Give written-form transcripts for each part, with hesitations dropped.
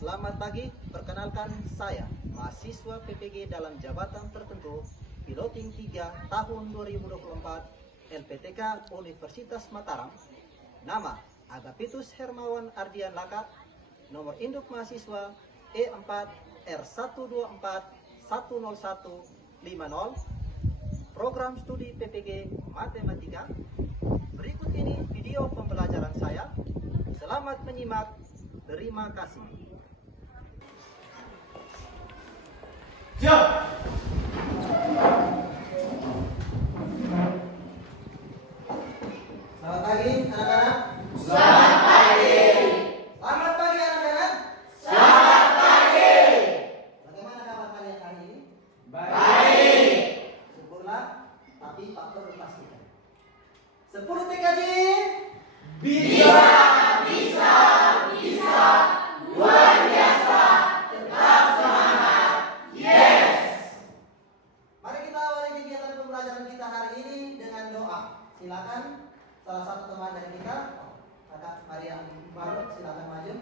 Selamat pagi, perkenalkan saya, mahasiswa PPG dalam jabatan tertentu, Piloting 3 tahun 2024, LPTK Universitas Mataram. Nama, Agapitus Hermawan Ardian Laka. Nomor induk mahasiswa E4R124-10150. Program studi PPG Matematika. Berikut ini video pembelajaran saya. Selamat menyimak. Terima kasih. Siap. Selamat pagi anak-anak. Selamat pagi. Selamat pagi anak-anak. Selamat pagi. Bagaimana kabar kalian hari ini? Baik. Syukurlah, tapi Pak perlu pastikan. 10 TKJ. Bisa, bisa, bisa. Luar biasa. Tetap semangat. Yes. Mari kita awali kegiatan pembelajaran kita hari ini dengan doa. Silakan salah satu teman dari kita, Kakak Maria Baru, silakan maju.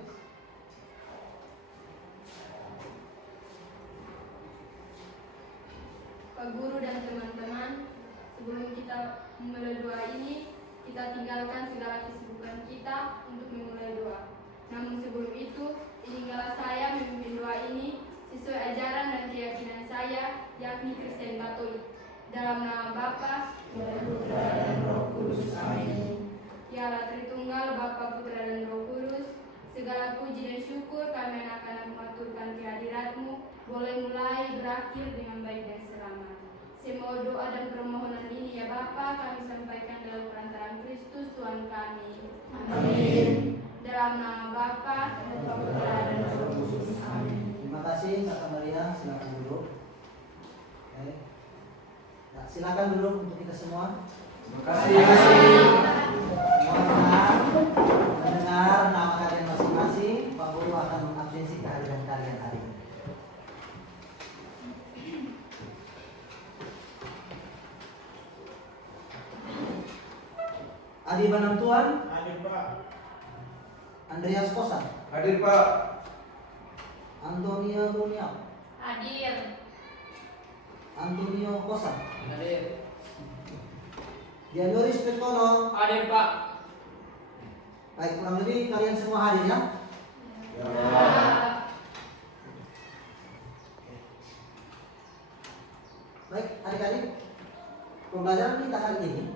Pak Guru dan teman-teman, sebelum kita memulai doa ini, kita tinggalkan segala kesibukan kita untuk memulai doa. Namun sebelum itu, izinkanlah saya memimpin doa ini sesuai ajaran dan keyakinan saya, yakni Kristen Katolik. Dalam nama Bapa, dan Putra dan Roh Kudus. Amin. Ya Allah Tritunggal, Bapa, Putra dan Roh Kudus, segala puji dan syukur kami akan mengaturkan kehadirat-Mu, boleh mulai berakhir dengan baik dan selamat. Semua doa dan permohonan ini ya Bapa kami sampaikan dalam perantaraan Kristus Tuhan kami. Amin. Dalam nama Bapa, Putra dan Roh Kudus. Amin. Terima kasih Kakak Maria, silakan duduk. Oke. Ya, silakan duduk untuk kita semua. Terima kasih. Semua mendengar nama kalian masing-masing. Pak Guru akan mengabsensi kehadiran kalian hari ini. Adi Banantuan, Hadir Pak. Andreas Kosan, Hadir Pak. Antonio Donial, Hadir. Antonio Kosan, Hadir. Dianoris Petono. Hadir Pak. Baik, kurang lebih kalian semua hadir ya. Baik, adik-adik, pembelajaran kita hari ini,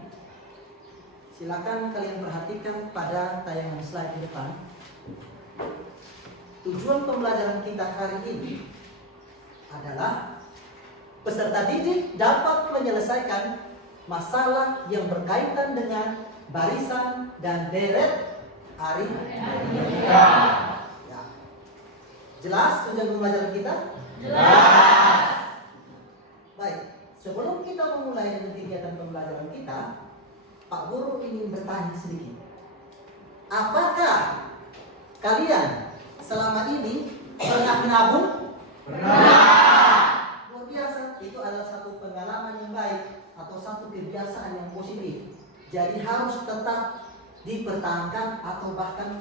silakan kalian perhatikan pada tayangan slide di depan. Tujuan pembelajaran kita hari ini adalah peserta didik dapat menyelesaikan masalah yang berkaitan dengan barisan dan deret aritmatika. Ya. Jelas tujuan pembelajaran kita? Jelas. Baik, sebelum kita memulai dengan kegiatan pembelajaran kita, Pak Guru ingin bertanya sedikit. Apakah kalian selama ini pernah menabung? Pernah. Luar biasa, itu adalah satu pengalaman yang baik atau satu kebiasaan yang positif. Jadi harus tetap dipertahankan atau bahkan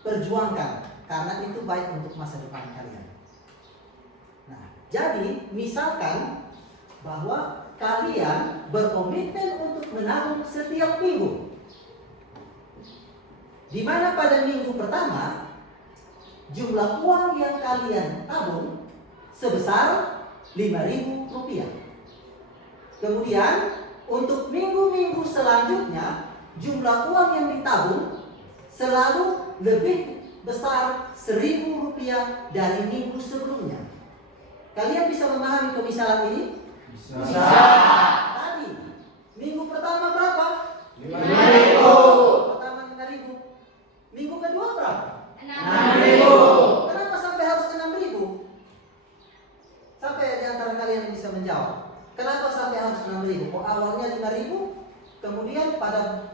diperjuangkan karena itu baik untuk masa depan kalian. Nah, jadi misalkan bahwa kalian berkomitmen untuk menabung setiap minggu, di mana pada minggu pertama jumlah uang yang kalian tabung sebesar Rp5.000. Kemudian untuk minggu-minggu selanjutnya jumlah uang yang ditabung selalu lebih besar Rp1.000 dari minggu sebelumnya. Kalian bisa memahami pemisalan ini? Bisa. Tadi minggu pertama berapa? Rp5.000. Pertama Rp5.000. Minggu kedua berapa? Rp6.000. Kenapa sampai harus Rp6.000? Sampai di antara kalian yang bisa menjawab. Kenapa sampai harus Rp6.000? Kok awalnya Rp5.000, kemudian pada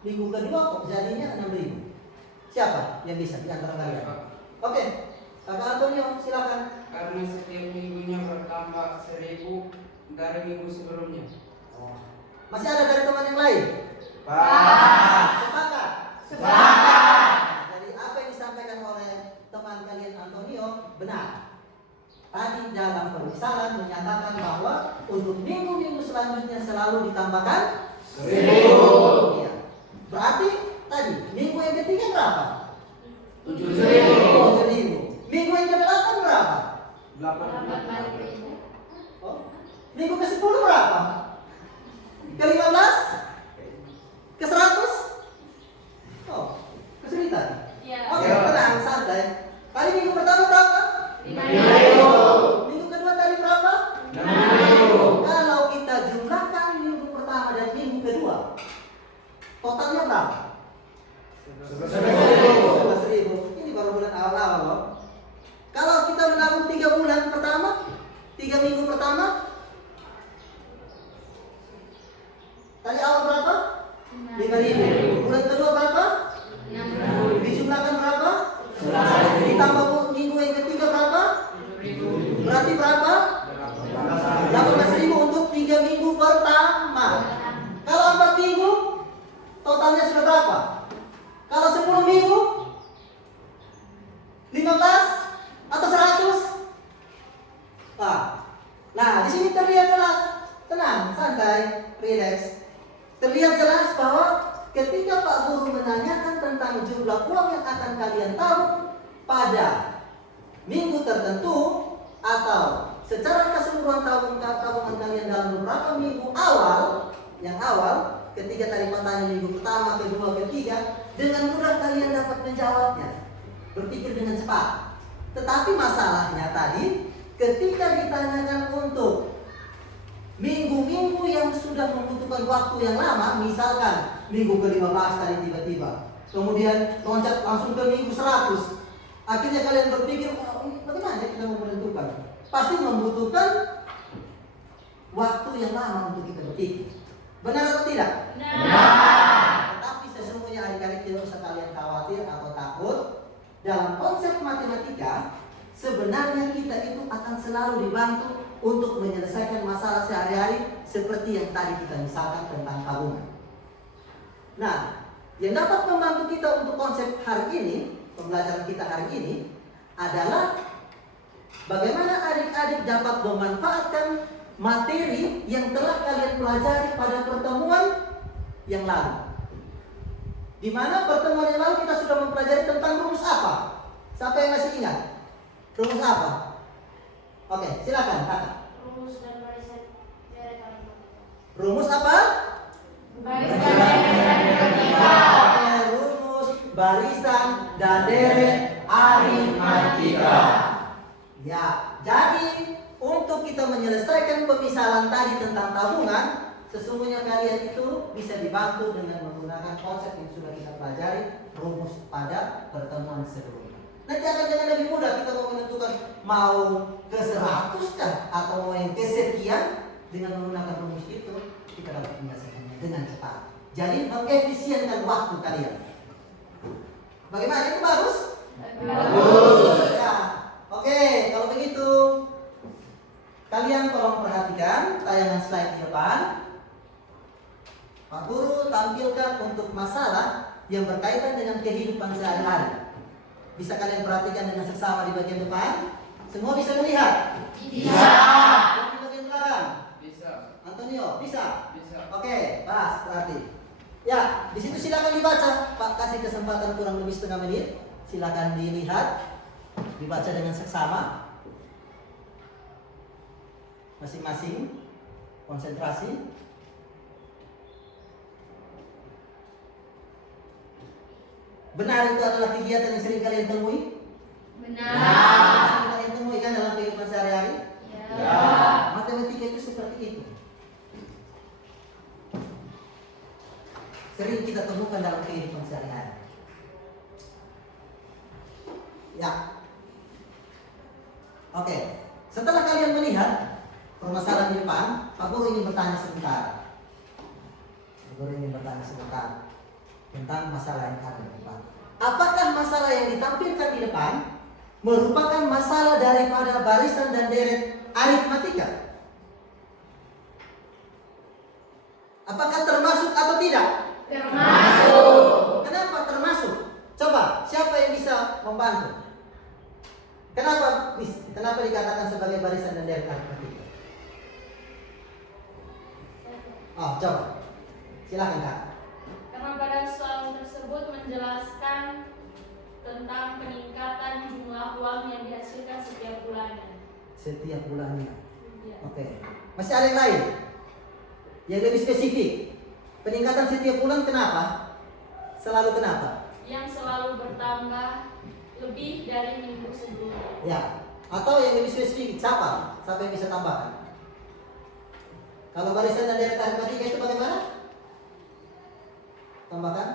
minggu kedua kok jadinya Rp6.000? Siapa yang bisa di antara kalian? Oke, Kakak Antonio silakan. Karena setiap minggunya bertambah 1.000 dari minggu sebelumnya. Oh. Masih ada dari teman yang lain? Pak. Sepakat? Sepakat. Jadi apa yang disampaikan oleh pemisalan menyatakan bahwa untuk minggu-minggu selanjutnya selalu ditambahkan 1.000. Iya. Berarti tadi minggu yang ketiga berapa? 7.000. 7.000. Minggu yang ke-8 berapa? 8.000. Oh. Minggu ke-10 berapa? Ke-15? Ke-100? Oh, kesulitan. Ya. Oke, Ya. tenang, santai. Tadi minggu pertama berapa? 5.000. Minggu kedua tadi berapa? 6.000. Kalau kita jumlahkan minggu pertama dan minggu kedua, totalnya berapa? 11.000. 11.000. Ini baru bulan awal-awal loh. Kalau kita menabung 3 bulan pertama, 3 minggu pertama, tadi awal berapa? 5.000. Bulan kedua berapa? 6.000. Dijumlahkan berapa? 11.000. Ditambah minggu yang ketiga berapa? 7.000. Berarti berapa? 18.000 untuk 3 minggu pertama. Kalau 4 minggu, totalnya sudah berapa? Kalau 10 minggu, 15 atau 100? Nah, di sini terlihat jelas. Tenang, santai, relax. Terlihat jelas bahwa ketika Pak Guru menanyakan tentang jumlah uang yang akan kalian taruh pada minggu tertentu atau secara keseluruhan tabungan kalian dalam beberapa minggu awal, yang awal, ketika tadi pertanyaan minggu pertama, kedua, ketiga, dengan mudah kalian dapat menjawabnya. Berpikir dengan cepat. Tetapi masalahnya tadi, ketika ditanyakan untuk minggu-minggu yang sudah membutuhkan waktu yang lama, misalkan minggu ke-15 tadi tiba-tiba, kemudian loncat langsung ke minggu 100, akhirnya kalian berpikir, oh, ini bagaimana kita mau menentukan? Pasti membutuhkan waktu yang lama untuk kita berpikir. Benar atau tidak? Tetapi sesungguhnya adik-adik tidak usah kalian khawatir atau takut. Dalam konsep matematika, sebenarnya kita itu akan selalu dibantu untuk menyelesaikan masalah sehari-hari seperti yang tadi kita misalkan tentang tabungan. Nah, yang dapat membantu kita untuk konsep hari ini, pembelajaran kita hari ini adalah bagaimana adik-adik dapat memanfaatkan materi yang telah kalian pelajari pada pertemuan yang lalu. Di mana pertemuan yang lalu kita sudah mempelajari tentang rumus apa? Siapa yang masih ingat? Rumus apa? Oke, silakan kakak. Rumus dan barisan deret aritmatika. Rumus apa? Barisan deret aritmatika. Oke, rumus barisan dan deret aritmatika. Ya, jadi untuk kita menyelesaikan pemisalan tadi tentang tabungan, sesungguhnya kalian itu bisa dibantu dengan menggunakan konsep yang sudah kita pelajari, rumus pada pertemuan sebelumnya. Nanti akan dengan lebih mudah kita mau menentukan mau ke 100 kah atau mau yang ke sekian. Dengan menggunakan rumus itu kita dapat menyelesaikannya dengan cepat. Jadi mengefisienkan waktu kalian. Bagaimana, itu bagus? Bagus. Ya. Oke, kalau begitu kalian tolong perhatikan tayangan slide di depan. Pak Guru tampilkan untuk masalah yang berkaitan dengan kehidupan sehari-hari. Bisa kalian perhatikan dengan seksama di bagian depan? Semua bisa melihat? Bisa. Di bagian belakang? Bisa. Antonio, bisa? Bisa. Oke, pas berarti. Ya, di situ silakan dibaca. Pak kasih kesempatan kurang lebih setengah menit. Silakan dilihat, dibaca dengan seksama. Masing-masing konsentrasi. Benar itu adalah kegiatan yang sering kalian temui? Benar. Sering kalian temui kan dalam kehidupan sehari-hari? Ya. Matematika itu seperti itu. Sering kita temukan dalam kehidupan sehari-hari. Ya. Oke. Setelah kalian melihat permasalahan di depan, Pak Guru ingin bertanya sebentar. Pak Guru ingin bertanya sebentar tentang masalah yang ada di depan. Apakah masalah yang ditampilkan di depan merupakan masalah daripada barisan dan deret aritmatika? Apakah termasuk atau tidak? Termasuk. Kenapa termasuk? Coba, siapa yang bisa membantu? Kenapa Kenapa dikatakan sebagai barisan dan deret aritmatika? Oh, coba. Silakan Kak. Karena pada soal tersebut menjelaskan tentang peningkatan jumlah uang yang dihasilkan setiap bulannya. Setiap bulannya. Ya. Oke. Masih ada yang lain? Yang lebih spesifik. Peningkatan setiap bulan kenapa? Selalu kenapa? Yang selalu bertambah lebih dari minggu sebelumnya. Ya. Atau yang lebih spesifik, siapa? Siapa yang bisa tambahkan? Kalau barisan dan deret aritmatika itu bagaimana? Tambahkan.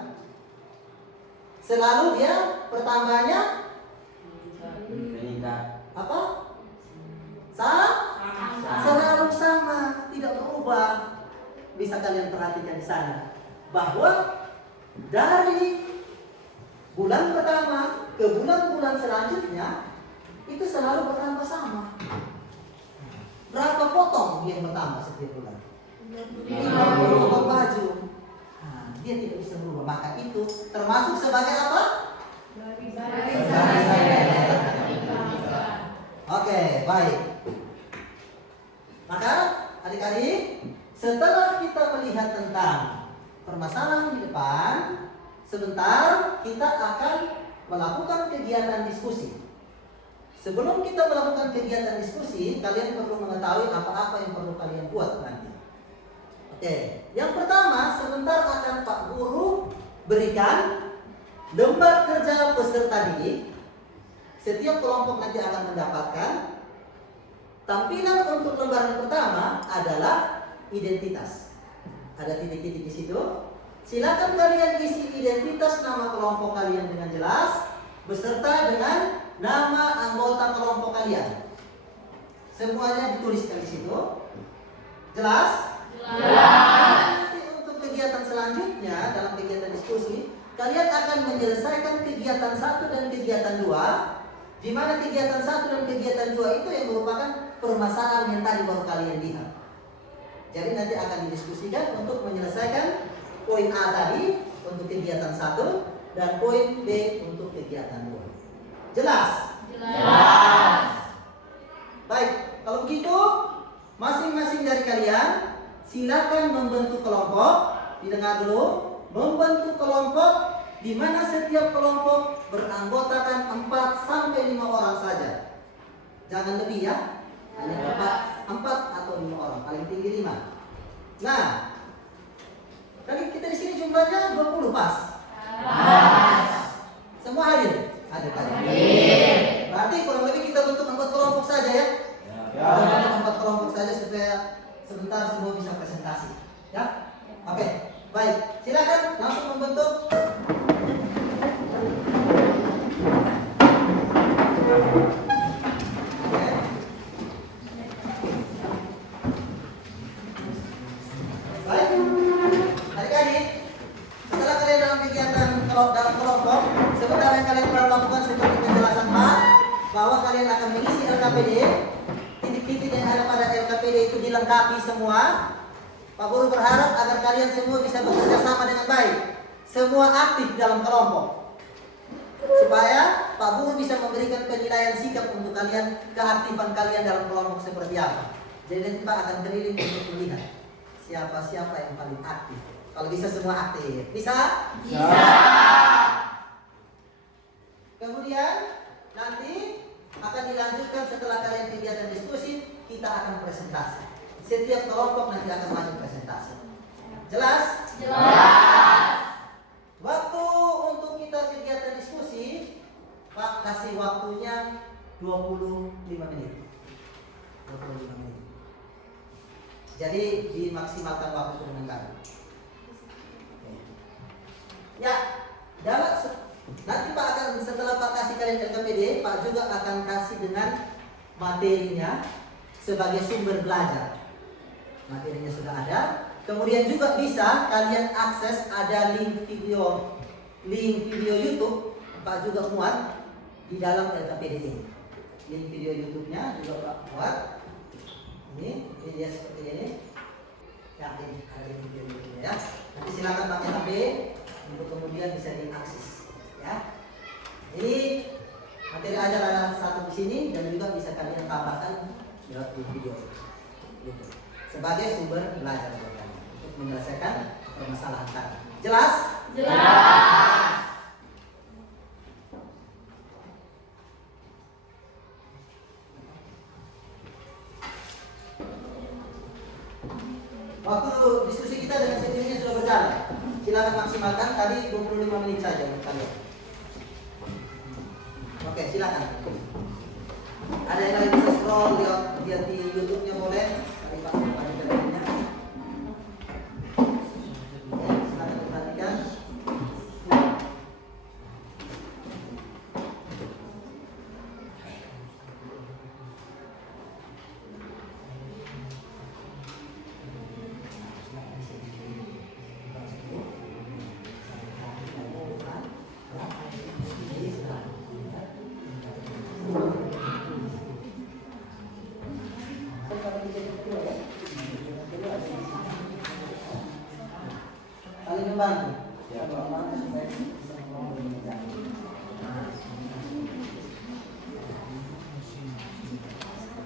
Selalu dia pertambahannya apa? Selalu sama, tidak berubah. Bisa kalian perhatikan di sana bahwa dari bulan pertama ke bulan-bulan selanjutnya itu selalu bertambah sama. Berapa potong yang bertambah setiap bulan? 50 potong baju. Nah, dia tidak bisa berubah. Maka itu termasuk sebagai apa? Oke, baik. Maka adik-adik, setelah kita melihat tentang permasalahan di depan, sebentar kita akan melakukan kegiatan diskusi. Sebelum kita melakukan kegiatan diskusi, kalian perlu mengetahui apa-apa yang perlu kalian buat nanti. Oke, yang pertama, sebentar akan Pak Guru berikan lembar kerja peserta didik. Setiap kelompok nanti akan mendapatkan. Tampilan untuk lembaran pertama adalah identitas. Ada titik-titik di situ. Silakan kalian isi identitas nama kelompok kalian dengan jelas, beserta dengan nama anggota kelompok kalian. Semuanya dituliskan di situ. Jelas? Nanti untuk kegiatan selanjutnya dalam kegiatan diskusi, kalian akan menyelesaikan kegiatan 1 dan kegiatan 2, di mana kegiatan 1 dan kegiatan 2 itu yang merupakan permasalahan yang tadi baru kalian lihat. Jadi nanti akan didiskusikan untuk menyelesaikan poin A tadi untuk kegiatan 1 dan poin B untuk kegiatan 2. Jelas? Baik, kalau begitu masing-masing dari kalian silakan membentuk kelompok. Didengar dulu, membentuk kelompok di mana setiap kelompok beranggotakan 4 sampai 5 orang saja. Jangan lebih ya. Hanya 4 atau 5 orang, paling tinggi 5. Nah, tadi kita di sini jumlahnya 20 pas. Semua hadir? Hadir. Berarti kurang lebih kita bentuk 4 kelompok saja ya. Bentuk 4 kelompok saja supaya sebentar semua bisa presentasi. Ya? Oke, baik. Silakan langsung membentuk. Baik, adik-adik, setelah kalian dalam kegiatan dalam kelompok, sebentar yang kalian perlu lakukan seperti penjelasan Pak, bahwa kalian akan mengisi LKPD. Titik-titik yang ada pada LKPD itu dilengkapi semua. Pak Guru berharap agar kalian semua bisa bekerja sama dengan baik, semua aktif dalam kelompok, supaya Pak Guru bisa memberikan penilaian sikap untuk kalian, keaktifan kalian dalam kelompok seperti apa. Jadi nanti Pak akan keliling untuk melihat siapa-siapa yang paling aktif. Kalau bisa semua aktif. Bisa? Bisa. Kemudian nanti akan dilanjutkan setelah kalian kegiatan diskusi, kita akan presentasi. Setiap kelompok nanti akan maju presentasi. Jelas? Waktu untuk kita kegiatan diskusi, Pak kasih waktunya 25 menit. 25 menit. Jadi dimaksimalkan waktu dengan baik. Ya, nanti Pak akan, setelah Pak kasih kalian LKPD, Pak juga akan kasih dengan materinya sebagai sumber belajar. Materinya sudah ada. Kemudian juga bisa kalian akses, ada link video YouTube Pak juga muat di dalam LKPD ini. Link video YouTube-nya juga Pak buat. Ini dia seperti ini. Ya, ini ada link video YouTube-nya ya. Nanti silakan pakai HP untuk kemudian bisa diakses ya. Ini materi ajar ada satu di sini dan juga bisa kalian sebagai sumber belajar buat kalian untuk menyelesaikan permasalahan tadi. Jelas? Jelas. Waktu diskusi kita dengan sendirinya sudah berjalan. Silakan maksimalkan, tadi 25 menit saja untuk kalian. Oke, silakan. Ada yang lagi bisa scroll, lihat di YouTube-nya boleh. Tadi Pak Pada teleponnya. Oke, silakan diperhatikan. Saling membantu.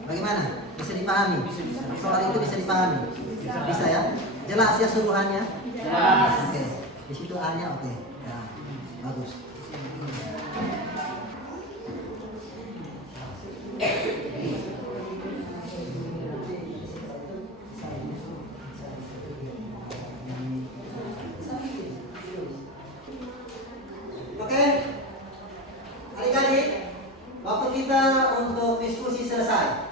Bagaimana? Bisa dipahami? Soal itu bisa dipahami? Bisa ya? Jelas ya suruhannya? Jelas. Oke. Di situ A-nya oke. Ya, bagus. Oke, adik-adik, waktu kita untuk diskusi selesai.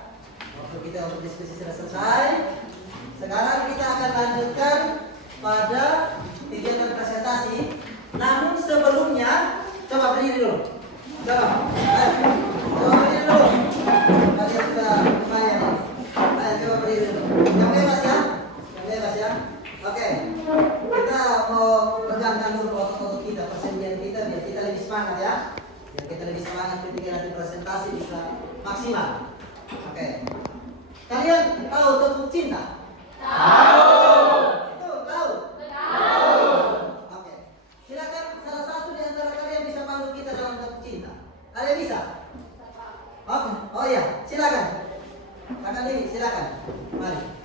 Sekarang kita akan lanjutkan pada kegiatan presentasi. Namun sebelumnya, coba berdiri dulu. Coba berdiri dulu. Kalian sudah lumayan. Ayo coba berdiri dulu. Yang bebas ya, Oke, kita mau regangkan dulu foto-foto kita, persendian kita, biar kita lebih semangat ya. Biar kita lebih semangat ketika nanti presentasi bisa maksimal. Oke. Kalian tahu tepuk cinta? Tahu. Tahu. Oke. Silakan salah satu di antara kalian bisa panggil kita dalam tepuk cinta. Kalian bisa? Oke. Oh iya, silakan. Kakak Dewi, silakan. Mari.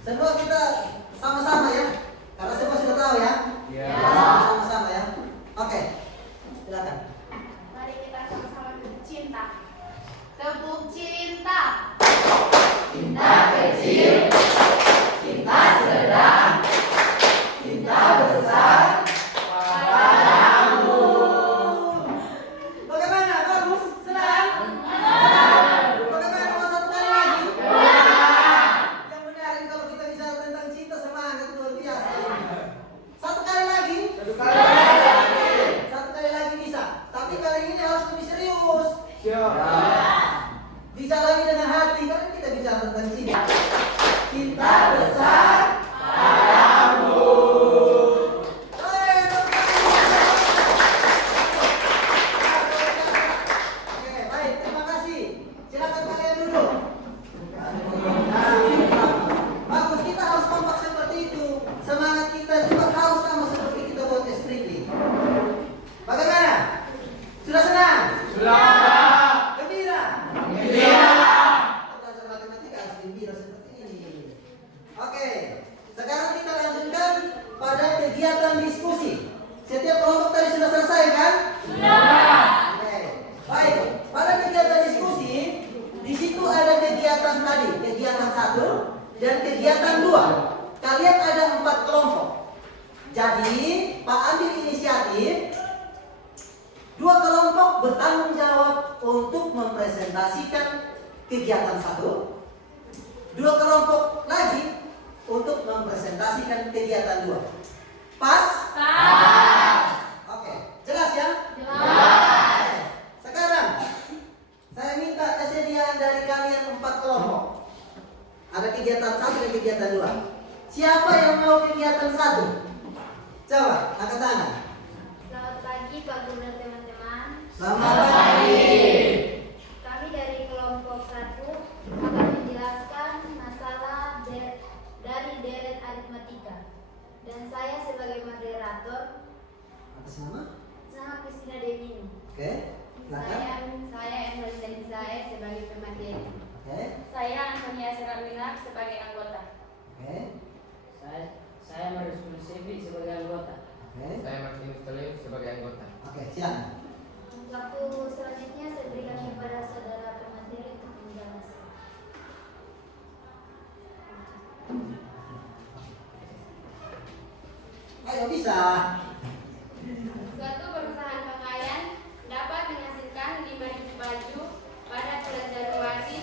Semua kita sama-sama ya. Karena semua sudah tahu ya. Sama-sama ya. Oke. Silakan. Mari kita sama-sama tepuk cinta. Tepuk cinta. Cinta kecil, cinta sedang, cinta besar padamu. Bagaimana? Bagus? Senang? Bagaimana? Mau satu kali lagi? Yang benar ini kalau kita bicara tentang cinta semangat luar biasa. Satu kali lagi? Satu kali lagi bisa. Tapi kali ini harus lebih serius. Bicara dengan hati, kan kita bicara tentang cinta. Cinta besar padamu. Oke, baik, terima kasih. Silakan kalian duduk. Bagus, kita harus kompak seperti itu. Semangat kita juga harus sama seperti kita buat SPRING. Bagaimana? Sudah senang? Gembira? Belajar matematika harus gembira seperti ini. Oke, sekarang kita lanjutkan pada kegiatan diskusi. Setiap kelompok tadi sudah selesai kan? Oke, baik. Pada kegiatan diskusi, di situ ada kegiatan tadi, kegiatan 1 dan kegiatan 2. Kalian ada 4 kelompok. Jadi, Pak ambil inisiatif. 2 kelompok bertanggung jawab untuk mempresentasikan kegiatan 1. 2 kelompok lagi untuk mempresentasikan kegiatan 2. Pas? Oke, jelas ya? Sekarang saya minta kesediaan dari kalian 4 kelompok. Ada kegiatan 1 dan kegiatan 2. Siapa yang mau kegiatan 1? Coba, angkat tangan. Selamat pagi Pak Guru dan teman-teman. Selamat pagi. Kami dari kelompok 1 akan menjelaskan masalah dari deret aritmatika. Dan saya sebagai moderator, Atas nama? Sama Kristina Devini. Oke, silakan. Saya Emelis dan saya sebagai pemateri. Oke. Oke. Saya Antonia Seralwina sebagai anggota. Oke. Saya Marius Kulisevi sebagai anggota. Oke. Saya Martinus Toledo sebagai anggota. Oke, silakan. Waktu selanjutnya saya berikan kepada saudara pemateri untuk menjelaskan. Ayo bisa. Suatu perusahaan pakaian dapat menghasilkan 5.000 baju pada bulan Januari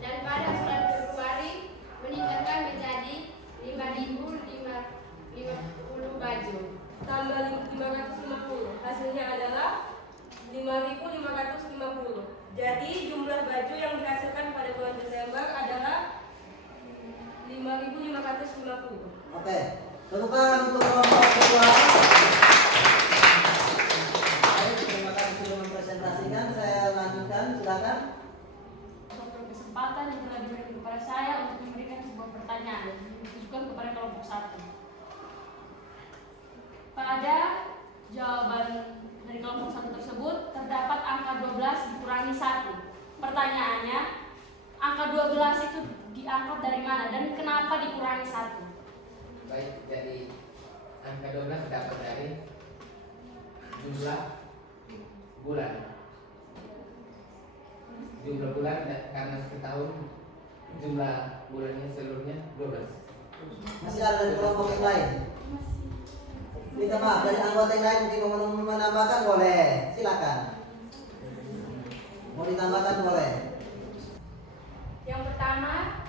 dan pada bulan Februari meningkatkan menjadi 5.050 baju. Tambah 550, hasilnya adalah 5.550. Jadi jumlah baju yang dihasilkan pada bulan Desember adalah 5.550. Oke. Temukan untuk kelompok kedua. Baik, terima kasih sudah mempresentasikan. Saya lanjutkan, silakan. Untuk kesempatan yang telah diberikan kepada saya untuk memberikan sebuah pertanyaan yang ditujukan kepada kelompok 1. Pada jawaban dari kelompok 1 tersebut terdapat angka 12 dikurangi 1. Pertanyaannya, angka 12 itu diangkat dari mana dan kenapa dikurangi 1? Baik, jadi angka 12 dapat dari jumlah bulan. Jumlah bulan karena setahun jumlah bulannya seluruhnya 12. Masih ada dari kelompok yang lain? Minta maaf dari anggota yang lain mungkin mau menambahkan boleh, silakan. Mau ditambahkan boleh. Yang pertama,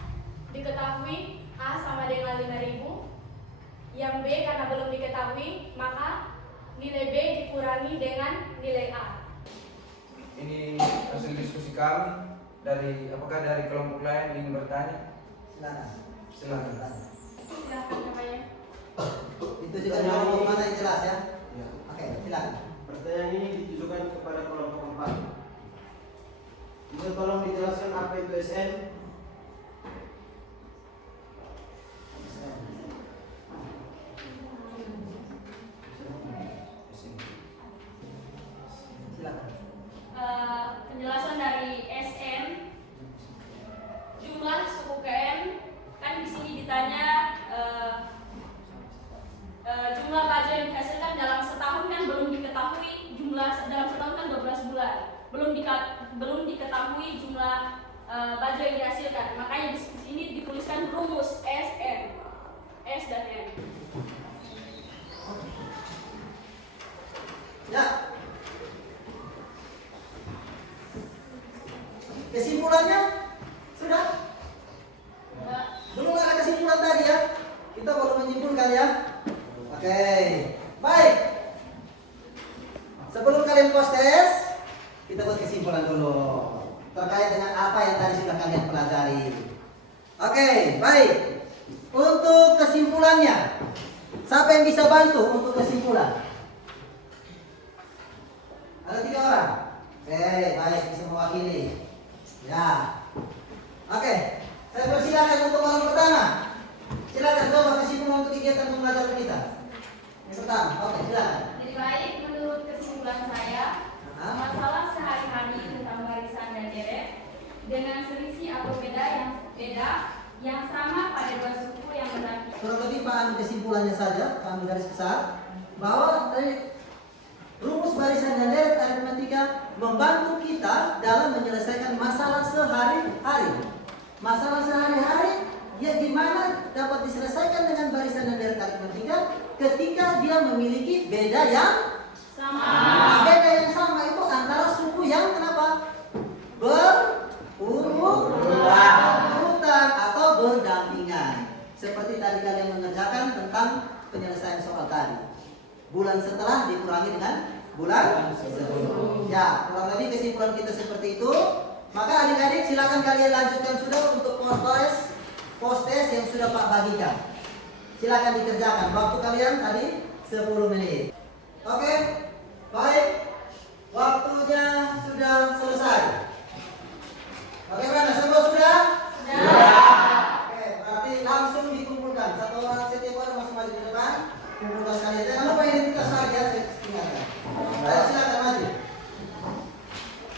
diketahui A sama dengan 5.000. Yang B karena belum diketahui, maka nilai B dikurangi dengan nilai A. Ini hasil diskusi kami. Apakah dari kelompok lain ingin bertanya? Silakan. Silakan. Silahkan namanya. Itu juga di kelompok mana yang jelas ya? Ya. Oke, silakan. Pertanyaan ini ditujukan kepada kelompok 4. Bisa tolong dijelaskan apa itu SN? Silakan. Penjelasan dari SN, jumlah suku KM kan di sini ditanya jumlah baju yang dihasilkan dalam setahun kan belum diketahui jumlah dalam setahun kan 12 bulan belum diketahui jumlah baju yang dihasilkan, makanya di sini dituliskan rumus SN, S dan N. Ya. Kesimpulannya sudah? Belum ada kesimpulan tadi ya? Kita baru menyimpulkan ya. Oke, baik. Sebelum kalian post tes, kita buat kesimpulan dulu terkait dengan apa yang tadi sudah kalian pelajari. Oke, baik. Untuk kesimpulannya, siapa yang bisa bantu untuk kesimpulan? Ada 3 orang. Oke, baik, bisa mewakili. Ya. Oke, saya persilakan untuk orang pertama. Silakan coba kesimpulan untuk kegiatan pembelajaran kita. Yang pertama, oke, silakan. Jadi baik, menurut kesimpulan saya, masalah sehari-hari tentang barisan dan deret dengan selisih atau beda yang sama pada 2 suku yang berarti. Kurang lebih paham kesimpulannya saja, kami garis besar bahwa dari rumus barisan dan deret aritmatika membantu kita dalam menyelesaikan masalah sehari-hari. Masalah sehari-hari ya gimana dapat diselesaikan dengan barisan dan deret aritmatika ketika dia memiliki beda yang Sama. Nah, beda yang sama itu antara suku yang kenapa? Berurutan atau berdampingan. Seperti tadi kalian mengerjakan tentang penyelesaian soal tadi. Bulan setelah dikurangi dengan bulan sebelum. Ya, kurang lebih kesimpulan kita seperti itu. Maka adik-adik silakan kalian lanjutkan sudah untuk post test yang sudah Pak bagikan. Silakan dikerjakan. Waktu kalian tadi 10 menit. Oke, baik. Waktunya sudah selesai. Bagaimana? Semua sudah? Oke, berarti langsung dikumpulkan. Satu orang setiap orang masih maju ke depan. Kumpulkan sekalian. Jangan lupa identitas saja. Saya ingatkan. Ayo silakan maju.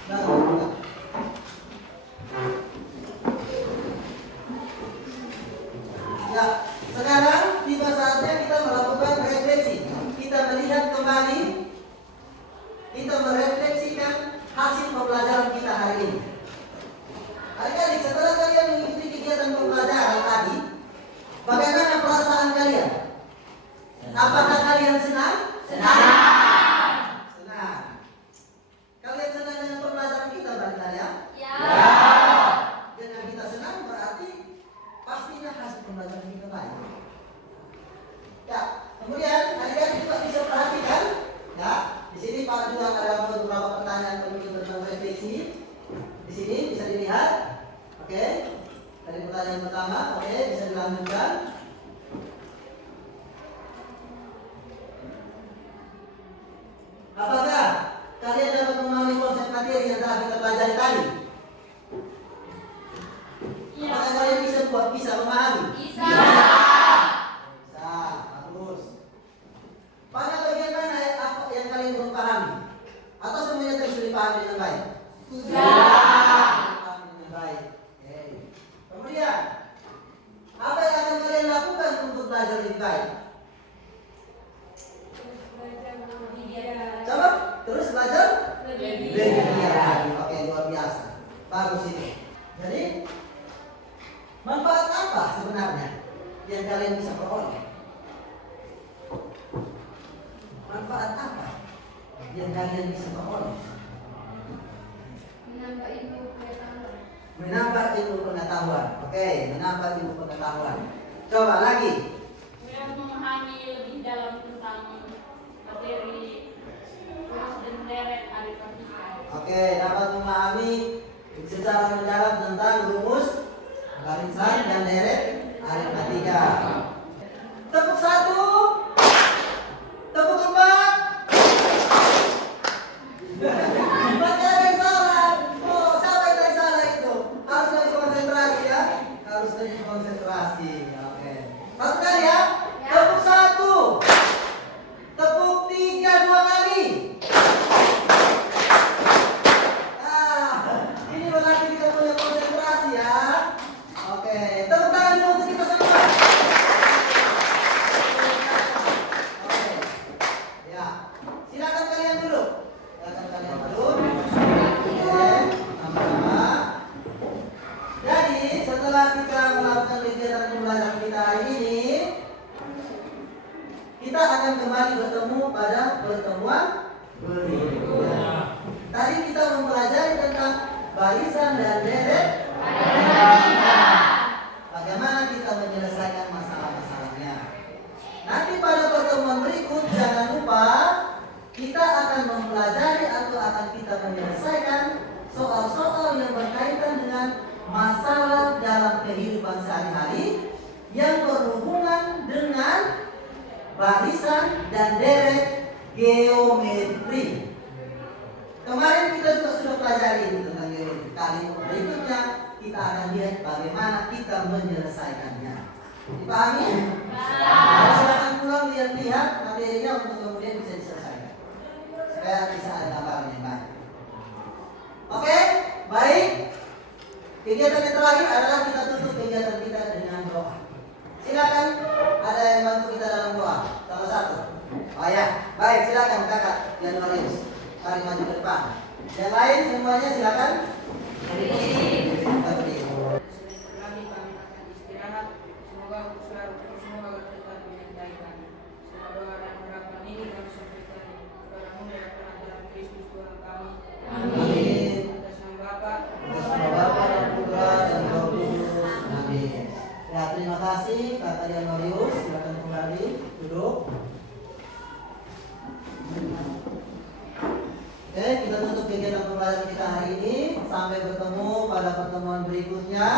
Nah, kumpulkan. Ya, sekarang tiba saatnya kita melakukan refleksi. Kita melihat kembali, kita merefleksikan hasil pembelajaran kita hari ini. Adik-adik, setelah kalian mengikuti kegiatan pembelajaran tadi, bagaimana perasaan kalian? Apakah kalian senang? Senang. Senang. Kalian senang dengan pembelajaran kita berarti kalian? Ya. Dengan kita senang berarti pastinya hasil pembelajaran kita baik. Ya, kemudian adik-adik juga bisa perhatikan, ya, di sini Pak juga ada beberapa pertanyaan tentang refleksi. Di sini bisa dilihat, oke? Dari pertanyaan pertama, oke, bisa dilanjutkan. Apakah kalian dapat memahami konsep materi yang telah kita pelajari tadi? Iya. Apakah kalian bisa memahami? Bisa. Bisa, bagus. Pada bagian mana apa yang kalian belum pahami? Atau semuanya sudah dipahami dengan baik? Sudah. Dipahami dengan baik. Oke. Kemudian, apa yang akan kalian lakukan untuk belajar lebih baik? Coba terus belajar lebih giat lagi. Oke, luar biasa. Bagus ini. Jadi manfaat apa sebenarnya yang kalian bisa peroleh? Manfaat apa yang kalian bisa peroleh? Menambah ilmu pengetahuan. Menambah ilmu pengetahuan. Oke, menambah ilmu pengetahuan. Coba lagi. Kemudian memahami lebih dalam tentang materi dan deret aritmatika. Oke, dapat memahami secara mendalam tentang rumus, barisan dan deret aritmatika. Tepuk satu, tepuk empat. Baca ada yang salah. Oh, siapa yang tadi salah itu? Harus lebih konsentrasi ya. Harus lebih konsentrasi. Oke. Satu kali ya. Tepuk satu. Tepuk tiga dua kali. Ini berarti kita punya konsentrasi ya. Oke, tepuk tangan dulu untuk kita semua. Oke, ya, silakan kalian duduk. Silakan kalian duduk. Oke, sama-sama. Jadi setelah kita melakukan kegiatan pembelajaran kita hari ini, kita akan kembali bertemu pada pertemuan berikutnya. Tadi kita mempelajari tentang barisan dan deret. Bagaimana kita menyelesaikan masalah-masalahnya. Nanti pada pertemuan berikut jangan lupa kita akan mempelajari atau akan kita menyelesaikan soal-soal yang berkaitan dengan masalah dalam kehidupan sehari-hari yang berhubungan dengan barisan dan deret geometri. Kemarin kita juga sudah pelajari ini tentang geometri. Kali berikutnya kita akan lihat bagaimana kita menyelesaikannya. Dipahami? Silakan pulang lihat-lihat materinya untuk kemudian bisa diselesaikan. Supaya bisa ada gambaran yang baik. Oke, baik. Kegiatan yang terakhir adalah kita tutup kegiatan kita dengan doa. Silakan, ada yang bantu kita dalam doa. Salah satu. Oh ya, baik, silakan kakak yang Marius. Mari maju ke depan. Yang lain semuanya silakan. Berdiri. Kami akan istirahat. Semoga usaha semua berkaitan menyertai kami. Semua doa dan harapan ini kami sampaikan kepadamu dan kepada Kristus Tuhan kami. Amin. Atas nama Bapa, Atas nama Bapa dan Putra dan Roh Kudus. Amin. Ya, terima kasih kakak yang Marius. Silakan kembali duduk. Oke, kita tutup kegiatan pembelajaran kita hari ini. Sampai bertemu pada pertemuan berikutnya.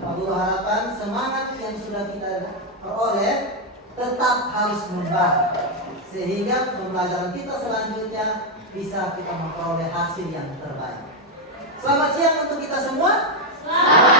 Aku harapkan semangat yang sudah kita peroleh tetap harus membara, sehingga pembelajaran kita selanjutnya bisa kita memperoleh hasil yang terbaik. Selamat siang untuk kita semua. Selamat